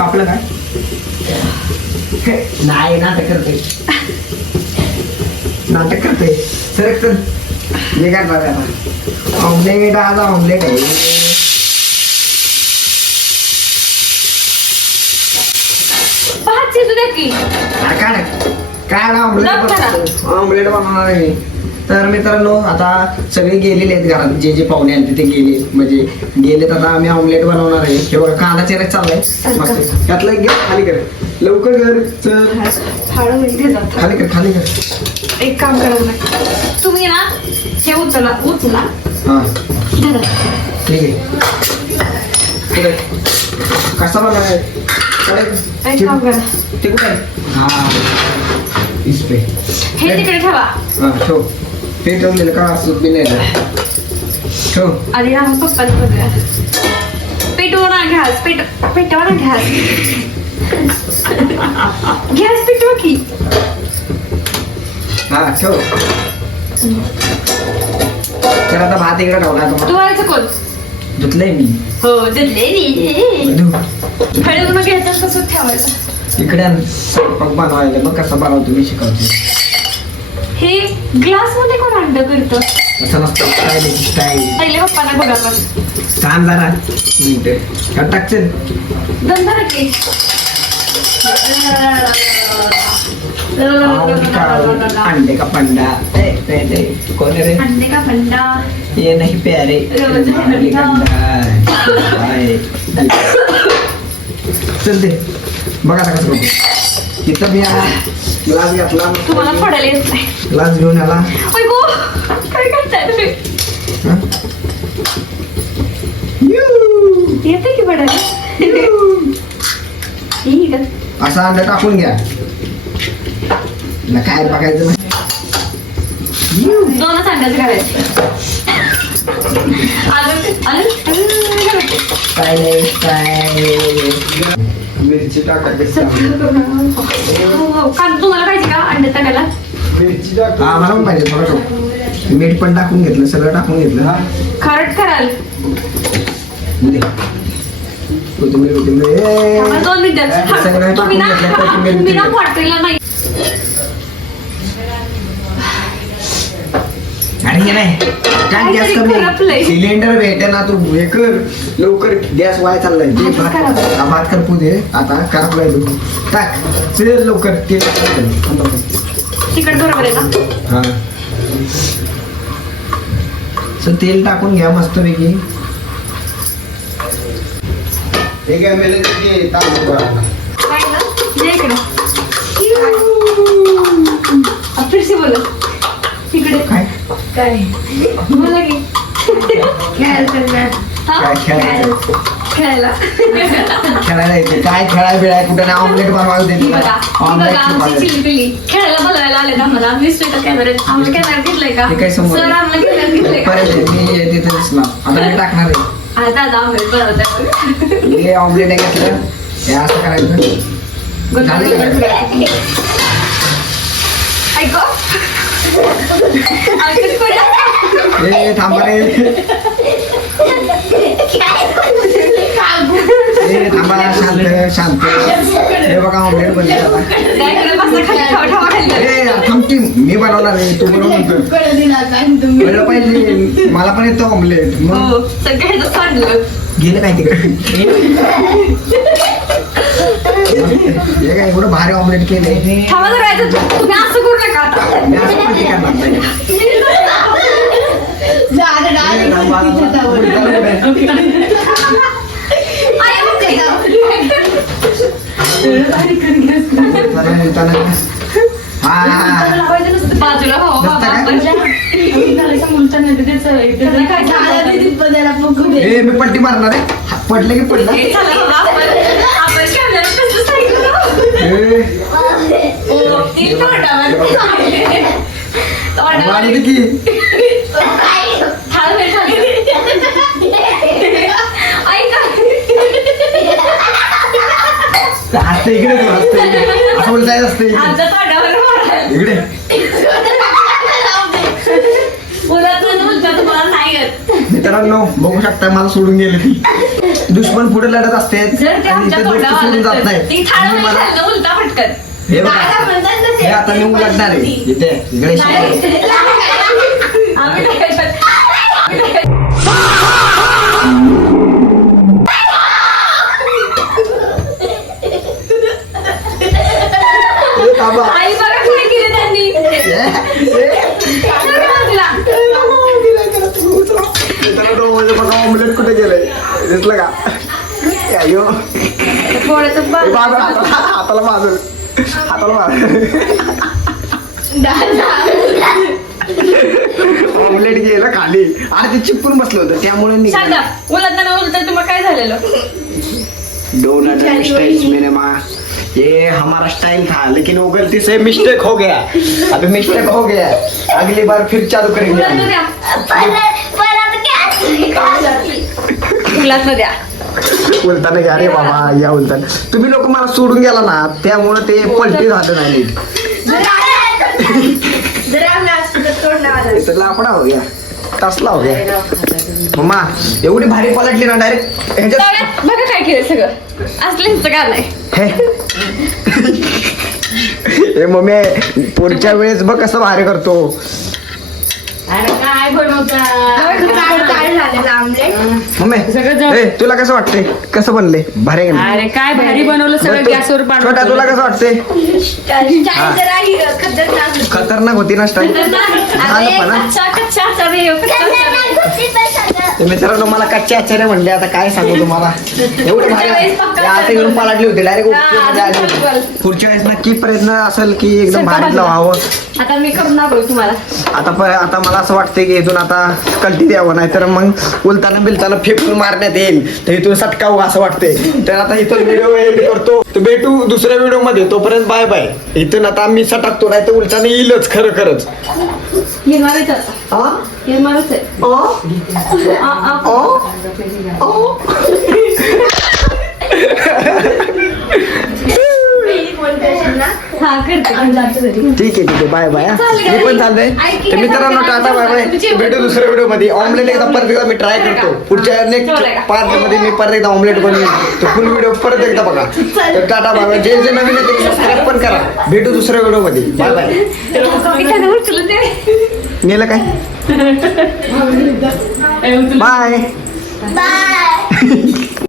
कापलं काय नाही नाटक करते तर मी काय करणार आता ऑमलेट आज ऑमलेट आहे काय ऑमलेट बनवणार आहे मी तर मित्रांनो आता सगळे गेलेले आहेत घरात जे जे पाहुणे आले ते गेले म्हणजे गेलेत आता आम्ही ऑमलेट बनवणार आहे हे बघा कांदा चिरायला चाललाय मस्त त्यातलं एक गॅस खाली कर लवकर कर खाली कर एक काम करा तुम्ही ना हे उचला हा ठीक आहे कसा बनवाय एक काम करा ते कुठे हा इस पे हे तिकडे ठेवा हा ठेव ते ठेवलेलं का सूट बी नाही ठेव आधी ना पप्पाच बघूया पेटवा ना गॅस पेटवा ना गॅस पेटवा की हा ठेव तर आता भात इकडे ठेवला धुवायचं कोण धुतलंय मी हो धुतले खडे उन्हा घ्यायचं कसं ठेवायचं इकडे स्वयंपाक बनवायला मग कसं बनवतो मी शिकवतो हे ग्लास मध्ये कोण अंड करतो असं नसतं स्टाईल पहिले पप्पांना बघा पण छान जरा मिनिट का टाकशील धंदा की अंडे का पंडा कौन रे अंडे का फंडा ये नहीं प्यारे चल दे बघा आता कसं तिथं मी ग्लास घातला तुम्हाला पडायला येत नाही ग्लास घेऊन आला गो काय करताय तुम्ही येते की पडायला ठीक आहे असा अंडा टाकून घ्या ना काय बघायचं नाही दोनच अंड्याचं करायचं काय नाही काय मिरची टाकायची तुम्हाला पाहिजे का अंडे टाकायला मिरची टाक हा मला पण पाहिजे थोडं मीठ पण टाकून घेतलं सगळं टाकून घेतलं हा खारट कराल कोथिंबीर 2 मिनिटं तुम्ही ना वाटलेला नाही आणि हे नाही काय गॅस कमी सिलेंडर भेटे ना तू हे कर लवकर गॅस वाय चाललाय ते भात करपू दे आता करपलाय तू टाक सिलेंडर लवकर तेल तिखट बरोबर आहे ना हा सर तेल टाकून घ्या मस्त पैकी ठीक आहे मेले ते तांदूळ काय ना ये इकडे फिरसे बोला तिकडे काय काय बोला की खेळायला खेळायला येते काय खेळायला बिळाय कुठं ना ऑमलेट बनवायला देते खेळायला बोलवायला आले ना मला कॅमेरा आम्हाला कॅमेरा घेतलाय का काय समोर सर आम्हाला घेतलाय का मी तिथे दिसणार आता मी टाकणार आहे दादा ऑमलेट बनवत हे ऑमलेट आहे घेतलं हे असं करायचं ए थांबा रे थांबा शांत शांत हे बघा ऑमलेट बनले थांबती मी बनवणार आहे तू बनवणार पाहिजे मला पण येतं ऑमलेट गेलं काय तिकडे हे काय एवढं भारी ऑमलेट केलंय तुम्ही असं करू नका मी असं पण करणार नाही बाजूला मी पट्टी मारणार आहे पडले की पडलं असते इकडे असं बोलताय असते इकडे मित्रांनो बघू शकता मला सोडून गेले ती दुश्मन पुढे लढत असते जर ते आणि आमच्या ते दोस्त तोंडावर सोडून जात आलं तर नाही ती थाळं म्हणून नाही मला खाल्लं, उलटा फटकन. हे बघा दादा म्हणतात ना ते. हे आता मी उलटणार आहे इथे इकडे शिकव. आम्ही नाही खायचं. हे थांबा. आई बघा पुढे गेले त्यांनी. मित्रांनो, माझं बघा ऑमलेट कुठे गेलंय दिसलं का अयो पोळ्याचं हे बा- बाबा, हाताला माझं हाताला माझं ऑमलेट गेलं खाली आणि ते चिपकून बसलं होतं त्यामुळे शांत. निघालं. उलटताना उलटताना तुम्हाला काय झालेलं? डोंट अंडरस्टैंड मेरे माँ, ये हमारा स्टाइल था लेकिन वो गलती से मिस्टेक हो गया. अभी मिस्टेक हो गया, अगली बार फिर चालू करेंगे उलटणं हम. द्या. उलटणं द्या. उलताना घ्या रे बाबा या उलताना तुम्ही लोक मला सोडून गेला ना त्यामुळे ते पलटी झालं नाही नीट. जरा आम्ही असतो तर तोडणार आलं. इथं लापडा हो गया तसला हो गया मम्मा एवढी भारी पलटली ना डायरेक्ट ह्याच्यात जाऊया. बघा काय केलं सगळं असलं का नाही. हे मम्मी पुढच्या वेळेस बघ कसं भारी करतो. अरे काय बनवता काय झालेलं आमलेट. मम्मी ए, तुला कसं वाटतंय कसं बनले भारी आहे का नाही? अरे काय भारी बनवलं सगळं गॅसवर छोटा तुला कसं वाटतंय स्टाईल जरा ही खतरनाक होती. खतरनाक होती ना स्टाईल अरे कच्चा कच्चा अरे खतरनाक होती पण सगळं. मित्रांनो मला कच्चे आचार्य म्हणले आता काय सांगू तुम्हाला एवढे भारी आता घेऊन पालटली होती डायरेक्ट पुढच्या वेळेस नक्की प्रयत्न असेल की एकदम भारीतलं व्हावं. आता मी करून दाखवू तुम्हाला. आता मला असं वाटतंय की इथून आता कल्टी द्यावं नाही तर मग उलताना बिलताना फेकून मारण्यात येईल तर इथून सटकावं असं वाटतंय. तर आता इथून व्हिडिओ एंड करतो तर भेटू दुसऱ्या व्हिडिओ मध्ये तोपर्यंत बाय बाय. इथून आता मी सटकतो नाही तर उलताना येईलच खरं खरंच. हे मारायचं आ? हे मारायचं पहिली बोलते असेल ना. हा करते. ठीक आहे बाय बाय. मी पण चालतंय तर मित्रांनो टाटा बाय बाय. भेटू दुसऱ्या व्हिडिओ मध्ये. ऑमलेट एकदा परत एकदा मी ट्राय करतो पुढच्या नेक्स्ट पार्ट मध्ये मी परत एकदा ऑमलेट बनवेन तर फुल व्हिडिओ परत एकदा बघा. तर टाटा बाय बाय. जे जे नवीन आहे ते सबस्क्राईब पण करा. भेटू दुसऱ्या व्हिडिओ मध्ये बाय बाय. उचलून दे. नेलं काय बाय. बाय.